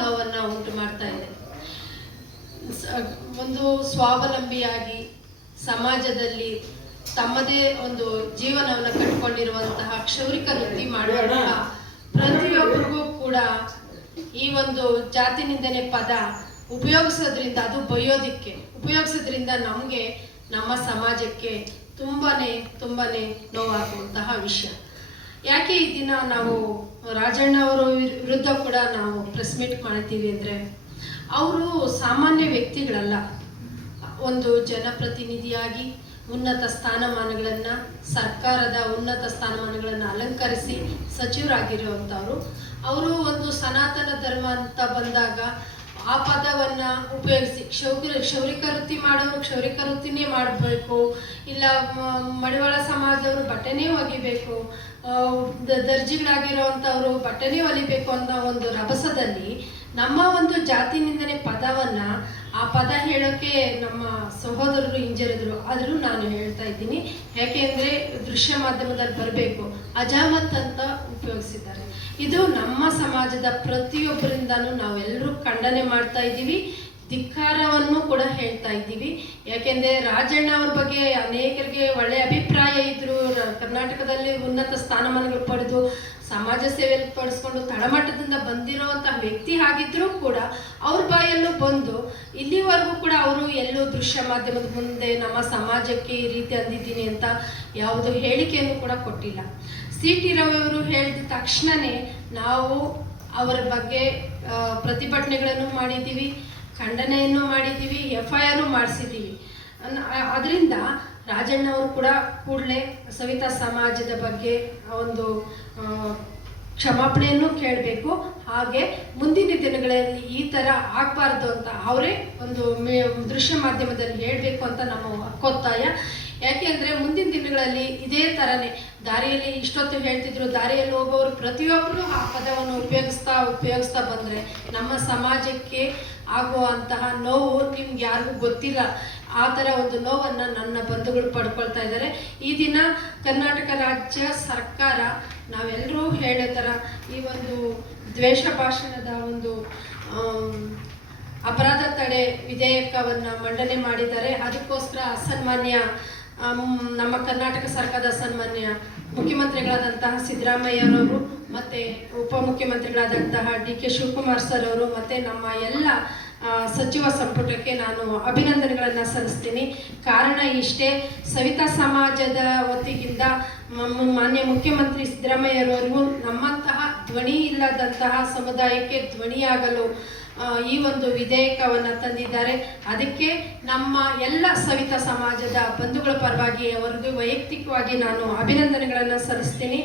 ನೋವನ್ನು ಉಂಟು ಮಾಡ್ತಾ ಇದೆ. ಒಂದು ಸ್ವಾವಲಂಬಿಯಾಗಿ ಸಮಾಜದಲ್ಲಿ ತಮ್ಮದೇ ಒಂದು ಜೀವನವನ್ನು ಕಟ್ಟಿಕೊಂಡಿರುವಂತಹ ಕ್ಷೌರಿಕ ವೃತ್ತಿ ಮಾಡುವಂತಹ ಪ್ರತಿಯೊಬ್ಬರಿಗೂ ಕೂಡ ಈ ಒಂದು ಜಾತಿ ನಿಂದನೆ ಪದ ಉಪಯೋಗಿಸೋದ್ರಿಂದ, ಅದು ಬೈಯೋದಿಕ್ಕೆ ಉಪಯೋಗಿಸೋದ್ರಿಂದ ನಮಗೆ, ನಮ್ಮ ಸಮಾಜಕ್ಕೆ ತುಂಬಾನೇ ನೋವಾಗುವಂತಹ ವಿಷಯ. ಯಾಕೆ ಈ ದಿನ ನಾವು ರಾಜಣ್ಣ ಅವರ ವಿರುದ್ಧ ಕೂಡ ನಾವು ಪ್ರೆಸ್ ಮೀಟ್ ಮಾಡ್ತೀವಿ ಅಂದರೆ, ಅವರು ಸಾಮಾನ್ಯ ವ್ಯಕ್ತಿಗಳಲ್ಲ. ಒಂದು ಜನಪ್ರತಿನಿಧಿಯಾಗಿ ಉನ್ನತ ಸ್ಥಾನಮಾನಗಳನ್ನು, ಸರ್ಕಾರದ ಉನ್ನತ ಸ್ಥಾನಮಾನಗಳನ್ನು ಅಲಂಕರಿಸಿ ಸಚಿವರಾಗಿರುವಂಥವ್ರು. ಅವರು ಒಂದು ಸನಾತನ ಧರ್ಮ ಅಂತ ಬಂದಾಗ ಆ ಪದವನ್ನು ಉಪಯೋಗಿಸಿ ಕ್ಷೌರಿಕ ವೃತ್ತಿ ಮಾಡೋರು ಕ್ಷೌರಿಕ ವೃತ್ತಿನೇ ಮಾಡಬೇಕು, ಇಲ್ಲ ಮಡಿವಾಳ ಸಮಾಜದವರು ಬಟ್ಟೆನೇ ಒಗಿಬೇಕು, ದರ್ಜಿಗಳಾಗಿರೋವಂಥವ್ರು ಬಟ್ಟೆನೇ ಹೊಲಿಬೇಕು ಅನ್ನೋ ಒಂದು ರಭಸದಲ್ಲಿ ನಮ್ಮ ಒಂದು ಜಾತಿ ನಿಂದನೆ ಪದವನ್ನು, ಆ ಪದ ಹೇಳೋಕ್ಕೆ ನಮ್ಮ ಸಹೋದರರು ಹಿಂಜರಿದ್ರು. ಆದರೂ ನಾನು ಹೇಳ್ತಾ ಇದ್ದೀನಿ, ಯಾಕೆಂದರೆ ದೃಶ್ಯ ಮಾಧ್ಯಮದಲ್ಲಿ ಬರಬೇಕು, ಅಜಾಮತ್ ಅಂತ ಉಪಯೋಗಿಸಿದ್ದಾರೆ. ಇದು ನಮ್ಮ ಸಮಾಜದ ಪ್ರತಿಯೊಬ್ಬರಿಂದನೂ ನಾವೆಲ್ಲರೂ ಖಂಡನೆ ಮಾಡ್ತಾ ಇದ್ದೀವಿ, ಧಿಕ್ಕಾರವನ್ನು ಕೂಡ ಹೇಳ್ತಾ ಇದ್ದೀವಿ. ಯಾಕೆಂದರೆ ರಾಜಣ್ಣ ಅವ್ರ ಬಗ್ಗೆ ಅನೇಕರಿಗೆ ಒಳ್ಳೆಯ ಅಭಿಪ್ರಾಯ ಇದ್ದರು. ಕರ್ನಾಟಕದಲ್ಲಿ ಉನ್ನತ ಸ್ಥಾನಮಾನಗಳು ಪಡೆದು ಸಮಾಜ ಸೇವೆಯಲ್ಲಿ ಪಡಿಸ್ಕೊಂಡು ತಳಮಟ್ಟದಿಂದ ಬಂದಿರುವಂತಹ ವ್ಯಕ್ತಿ ಆಗಿದ್ರೂ ಕೂಡ ಅವ್ರ ಬಾಯಲ್ಲೂ ಬಂದು ಇಲ್ಲಿವರೆಗೂ ಕೂಡ ಅವರು ಎಲ್ಲೂ ದೃಶ್ಯ ಮಾಧ್ಯಮದ ಮುಂದೆ ನಮ್ಮ ಸಮಾಜಕ್ಕೆ ಈ ರೀತಿ ಅಂದಿದ್ದೀನಿ ಅಂತ ಯಾವುದು ಹೇಳಿಕೆಯನ್ನು ಕೂಡ ಕೊಟ್ಟಿಲ್ಲ. ಸಿ.ಟಿ. ರವಿಯವರು ಹೇಳಿದ ತಕ್ಷಣವೇ ನಾವು ಅವರ ಬಗ್ಗೆ ಪ್ರತಿಭಟನೆಗಳನ್ನು ಮಾಡಿದ್ದೀವಿ, ಖಂಡನೆಯನ್ನು ಮಾಡಿದ್ದೀವಿ, FIR ಮಾಡಿಸಿದ್ದೀವಿ. ಅದರಿಂದ ರಾಜಣ್ಣ ಅವರು ಕೂಡ ಕೂಡಲೇ ಸವಿತಾ ಸಮಾಜದ ಬಗ್ಗೆ ಒಂದು ಕ್ಷಮಾಪಣೆಯನ್ನು ಕೇಳಬೇಕು. ಹಾಗೆ ಮುಂದಿನ ದಿನಗಳಲ್ಲಿ ಈ ಥರ ಆಗಬಾರ್ದು ಅಂತ ಅವರೇ ಒಂದು ದೃಶ್ಯ ಮಾಧ್ಯಮದಲ್ಲಿ ಹೇಳಬೇಕು ಅಂತ ನಮ್ಮ ಹಕ್ಕೊತ್ತಾಯ. ಯಾಕೆಂದರೆ ಮುಂದಿನ ದಿನಗಳಲ್ಲಿ ಇದೇ ಥರನೇ ದಾರಿಯಲ್ಲಿ ಇಷ್ಟೊತ್ತು ಹೇಳ್ತಿದ್ರು, ದಾರಿಯಲ್ಲಿ ಹೋಗೋರು ಪ್ರತಿಯೊಬ್ಬರು ಆ ಪದವನ್ನು ಉಪಯೋಗಿಸ್ತಾ ಬಂದರೆ ನಮ್ಮ ಸಮಾಜಕ್ಕೆ ಆಗುವಂತಹ ನೋವು ನಿಮ್ಗೆ ಯಾರಿಗೂ ಗೊತ್ತಿಲ್ಲ. ಆ ಥರ ಒಂದು ನೋವನ್ನು ನನ್ನ ಬಂಧುಗಳು ಪಡ್ಕೊಳ್ತಾ ಇದ್ದಾರೆ. ಈ ದಿನ ಕರ್ನಾಟಕ ರಾಜ್ಯ ಸರ್ಕಾರ ನಾವೆಲ್ಲರೂ ಹೇಳೋ ಥರ ಈ ಒಂದು ದ್ವೇಷ ಭಾಷಣದ ಒಂದು ಅಪರಾಧ ತಡೆ ವಿಧೇಯಕವನ್ನು ಮಂಡನೆ ಮಾಡಿದ್ದಾರೆ. ಅದಕ್ಕೋಸ್ಕರ ಅಸನ್ಮಾನ್ಯ ನಮ್ಮ ಕರ್ನಾಟಕ ಸರ್ಕಾರದ ಸನ್ಮಾನ್ಯ ಮುಖ್ಯಮಂತ್ರಿಗಳಾದಂತಹ ಸಿದ್ದರಾಮಯ್ಯರವರು ಮತ್ತು ಉಪಮುಖ್ಯಮಂತ್ರಿಗಳಾದಂತಹ DK ಶಿವಕುಮಾರ್ ಸರ್ ಅವರು ಮತ್ತು ನಮ್ಮ ಎಲ್ಲ ಸಚಿವ ಸಂಪುಟಕ್ಕೆ ನಾನು ಅಭಿನಂದನೆಗಳನ್ನು ಸಲ್ಲಿಸ್ತೀನಿ. ಕಾರಣ ಇಷ್ಟೇ, ಸವಿತಾ ಸಮಾಜದ ವತಿಯಿಂದ ಮಾನ್ಯ ಮುಖ್ಯಮಂತ್ರಿ ಸಿದ್ದರಾಮಯ್ಯರವರಿಗೂ ನಮ್ಮಂತಹ ಧ್ವನಿ ಇಲ್ಲದಂತಹ ಸಮುದಾಯಕ್ಕೆ ಧ್ವನಿಯಾಗಲು ಈ ಒಂದು ವಿಧೇಯಕವನ್ನು ತಂದಿದ್ದಾರೆ. ಅದಕ್ಕೆ ನಮ್ಮ ಎಲ್ಲ ಸವಿತಾ ಸಮಾಜದ ಬಂಧುಗಳ ಪರವಾಗಿ ಅವರಿಗೆ ವೈಯಕ್ತಿಕವಾಗಿ ನಾನು ಅಭಿನಂದನೆಗಳನ್ನು ಸಲ್ಲಿಸ್ತೀನಿ.